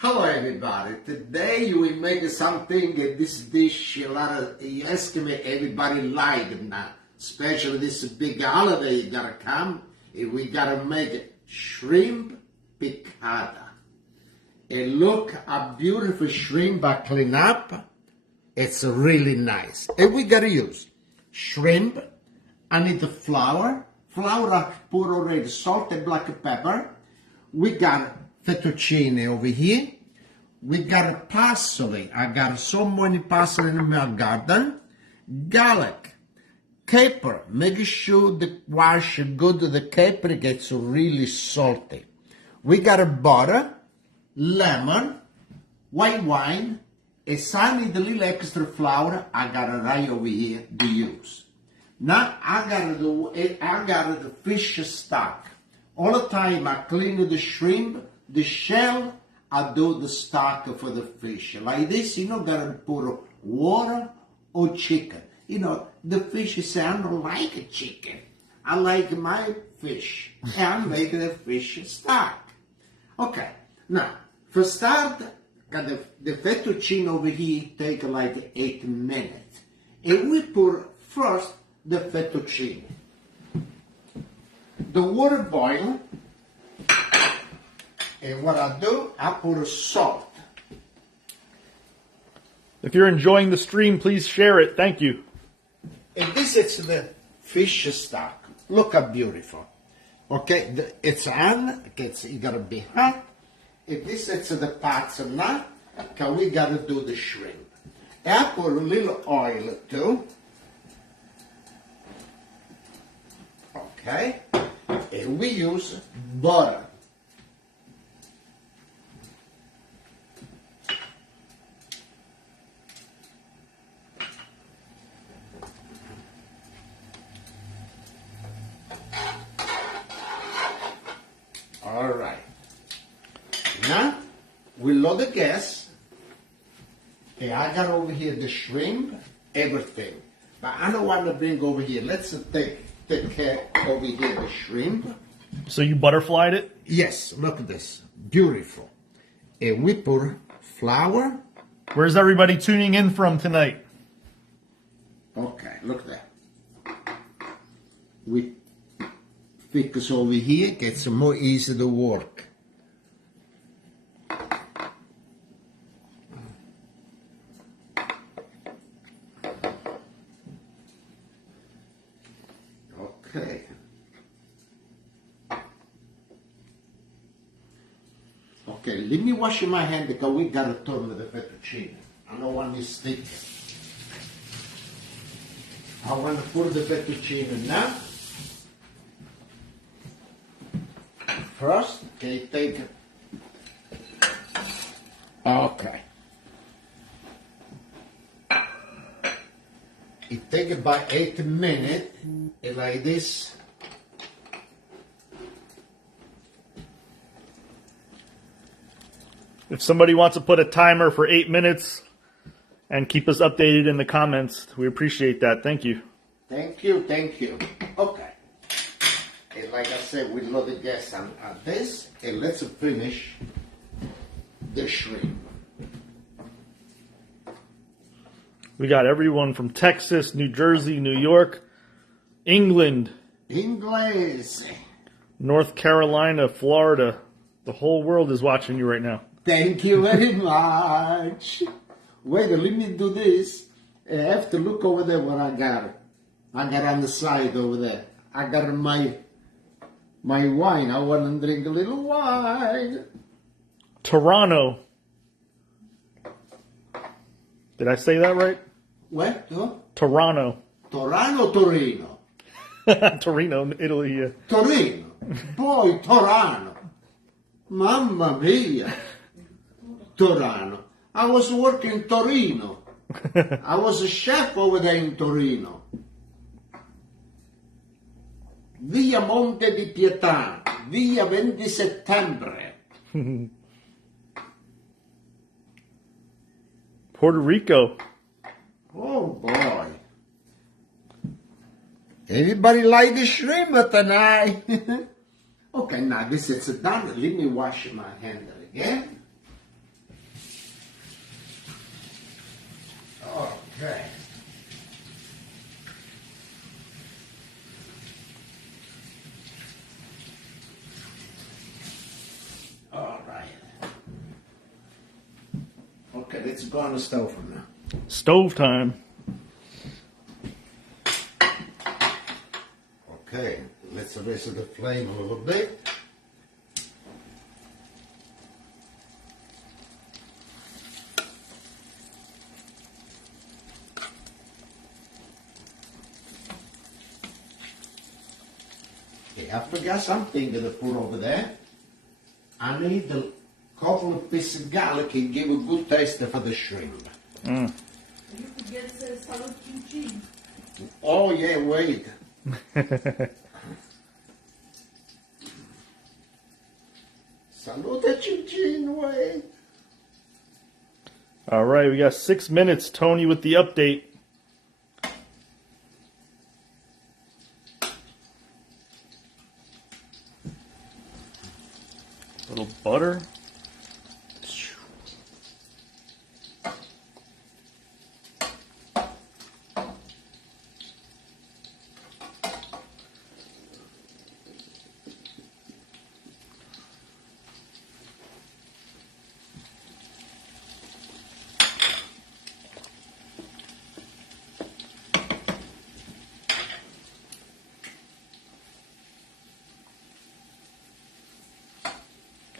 Hello everybody, today we make something, this dish, you ask me, everybody like now, especially this big holiday gotta come, we gotta make shrimp piccata. And look, a beautiful shrimp I clean up, it's really nice. And we gotta use shrimp, I need the flour I put already salt and black pepper, we got fettuccine over here. We got parsley. I got so many parsley in my garden. Garlic, caper. Make sure the wash good. The caper gets really salty. We got a butter, lemon, white wine, and I need a little extra flour. I got it right over here to use. Now I got the fish stock. All the time I clean the shrimp. The shell, I do the stock for the fish. Like this, you know, gotta put water or chicken. You know, the fish say, I don't like a chicken. I like my fish. And I make the fish stock. Okay, now, for start, got the fettuccine over here take like 8 minutes. And we put first the fettuccine. The water boil. And what I do, I put salt. If you're enjoying the stream, please share it. Thank you. And this is the fish stock. Look how beautiful. Okay, it's on. It's gotta be hot. And this is the parts now. Okay, we gotta do the shrimp. And I put a little oil too. Okay, and we use butter. All right. Now we load the gas. And I got over here the shrimp, everything. But I don't want to bring over here. Let's take care over here the shrimp. So you butterflied it? Yes, look at this. Beautiful. And we put flour. Where's everybody tuning in from tonight? Okay, look at that. We fix over here, gets more easy to work. Okay. Okay, let me wash my hand because we gotta turn the fettuccine. I don't want this stick. I want to put the fettuccine now. First, okay, take it. Okay. It takes about 8 minutes, like this. If somebody wants to put a timer for 8 minutes and keep us updated in the comments, we appreciate that. Thank you. Thank you, thank you. Okay. And like I said, we load the gas on this, and let's finish the shrimp. We got everyone from Texas, New Jersey, New York, England, English. North Carolina, Florida. The whole world is watching you right now. Thank you very much. Wait, let me do this. I have to look over there what I got. I got on the side over there. I got my wine. I want to drink a little wine. Toronto. Did I say that right? What? Huh? Toronto. Torino. Torino, Italy. Yeah. Torino. Poi Torano. Mamma mia. Torano. I was working in Torino. I was a chef over there in Torino. Via Monte di Pietà, via 20 settembre. Puerto Rico. Oh boy. Everybody like the shrimp tonight. Okay, now this is done. Let me wash my hand again. Okay. All right. Okay, let's go on the stove for now. Stove time. Okay, let's raise the flame a little bit. Okay, I forgot something to put over there. I need a couple of pieces of garlic and give a good taste for the shrimp. Mm. You could get salad kimchi. Oh yeah, wait. Salute chin chin, wait. All right, we got 6 minutes. Tony with the update. Little butter.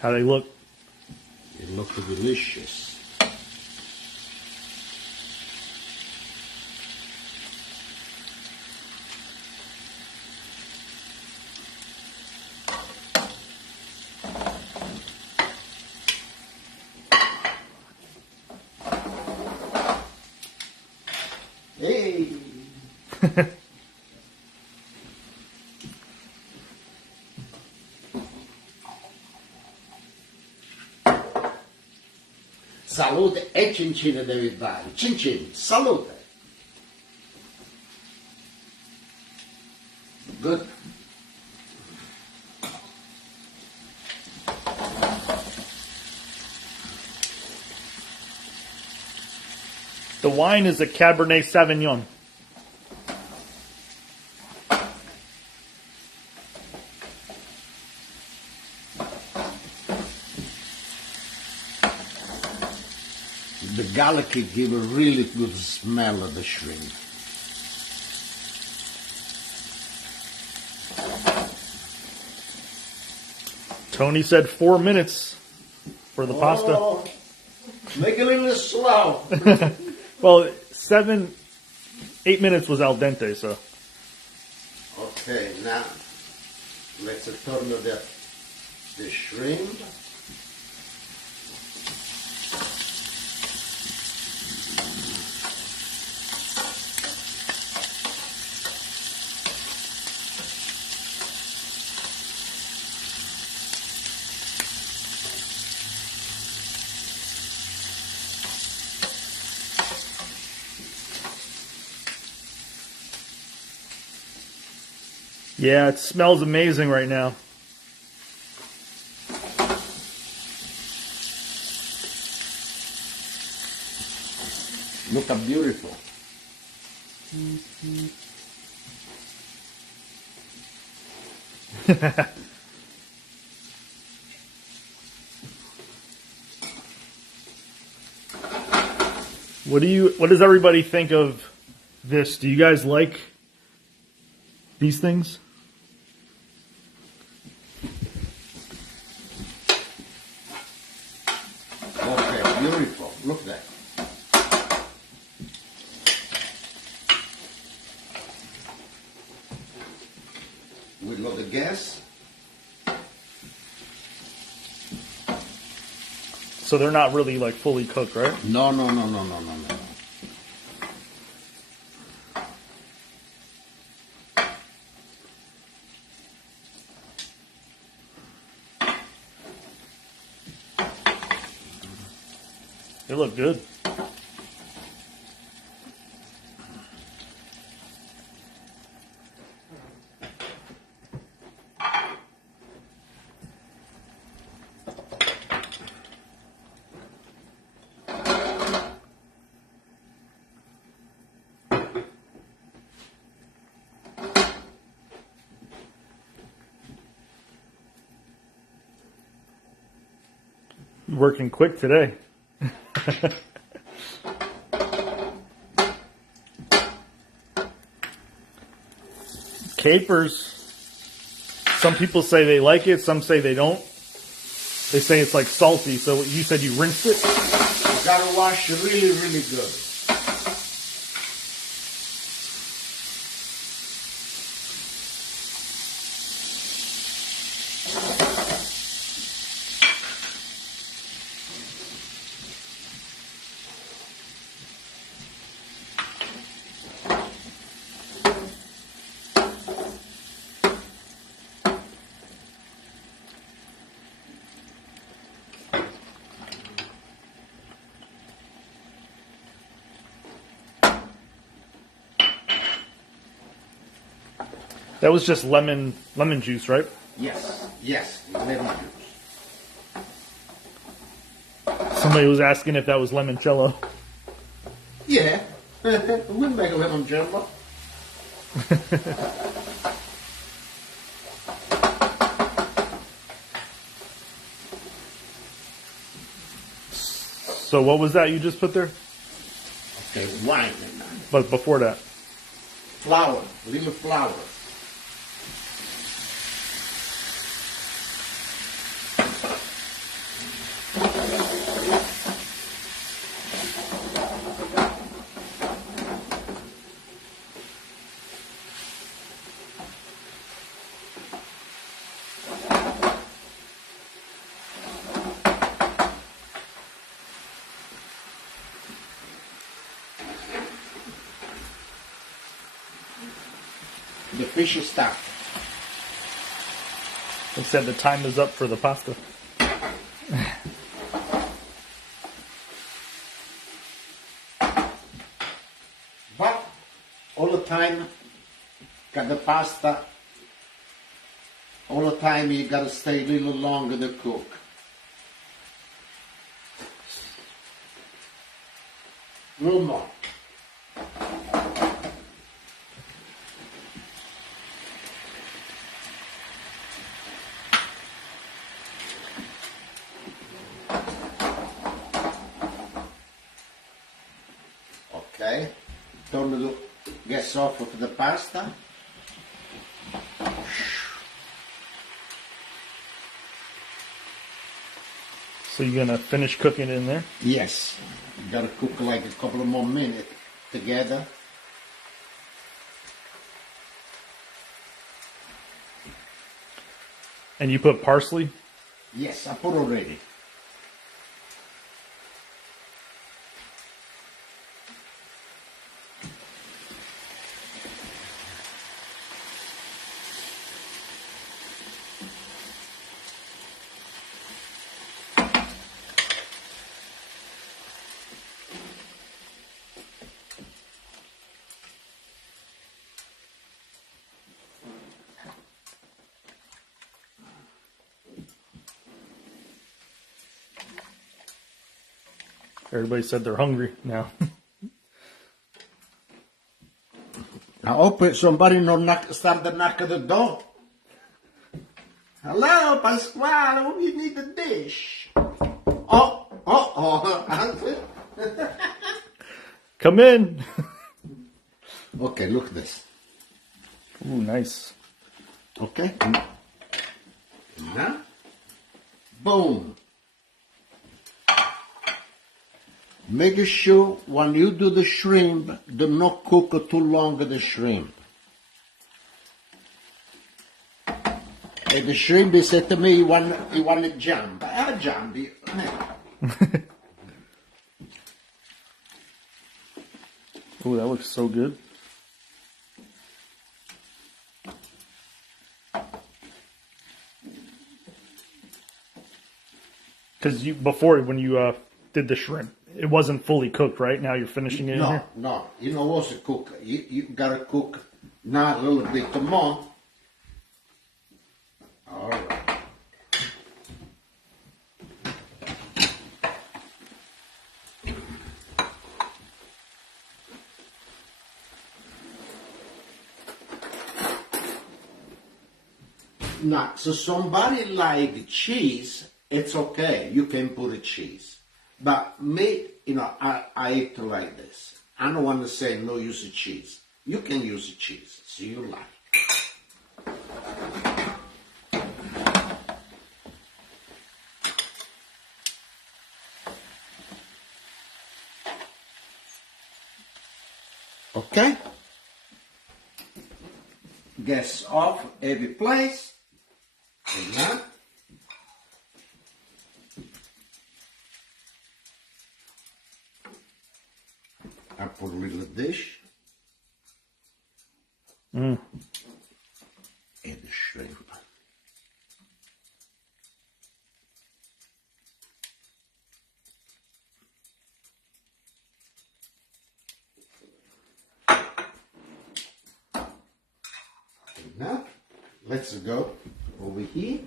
How they look? It looks delicious. Hey! Salute e cin cin everybody. Cin cin, salute. Good. The wine is a Cabernet Sauvignon. The garlic give a really good smell of the shrimp. Tony said 4 minutes for the pasta. Oh, make it a little slow. Well, 8 minutes was al dente, so. Okay, now let's turn the shrimp. Yeah, it smells amazing right now. Look how beautiful. What does everybody think of this? Do you guys like these things? Okay, beautiful. Look at that. We load the gas. So they're not really like fully cooked, right? No. They look good. Working quick today. Capers. Some people say they like it, some say they don't. They say it's like salty, so you said you rinsed it? You gotta wash really, really good. That was just lemon juice, right? Yes, yes, lemon juice. Somebody was asking if that was limoncello. Yeah, we'll make a limoncello. So what was that you just put there? Okay, wine. But before that? Flour, little flour. The fish is stuck. They said the time is up for the pasta. But all the time, got the pasta, all the time you gotta stay a little longer to cook. A little more. Okay, turn the gas off of the pasta. So you're gonna finish cooking it in there? Yes, you gotta cook like a couple of more minutes together. And you put parsley? Yes, I put already. Everybody said they're hungry now. I hope somebody start to knock at the door. Hello, Pasquale, we need a dish. Oh. Come in. Okay, look at this. Ooh, nice. Okay. Now, boom. Make sure when you do the shrimp, do not cook too long the shrimp. And the shrimp, he said to me, he want to jump. I jump. Ooh, that looks so good. Because before, when you did the shrimp, it wasn't fully cooked, right? Now you're finishing it in here? No. You know what's to cook? You gotta cook now a little bit more. All right. Now, so somebody like cheese, it's okay. You can put a cheese. But me, I eat like this. I don't want to say no use of cheese. You can use cheese, so you like. Okay? Gas off every place. And now, I put a little dish. And the shrimp. And now, let's go over here.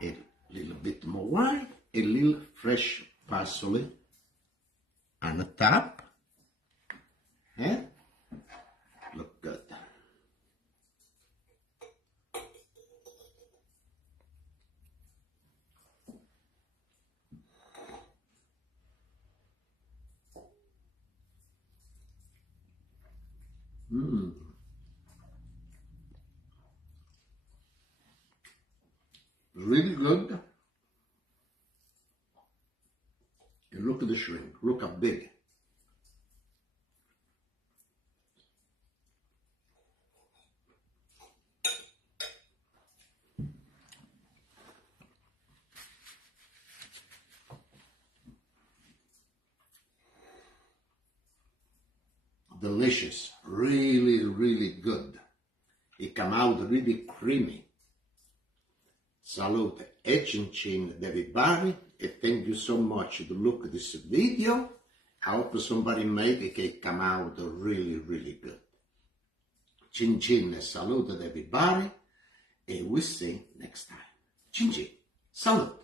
A little bit more wine, a little fresh parsley on the top. Yeah? Look good. Really good. And look at the shrimp. Look how big. Delicious. Really, really good. It come out really creamy. Salute e chin everybody, and thank you so much to look at this video. I hope somebody make it come out really, really good. Chin chin, salute everybody, and we see next time. Chin chin, salute.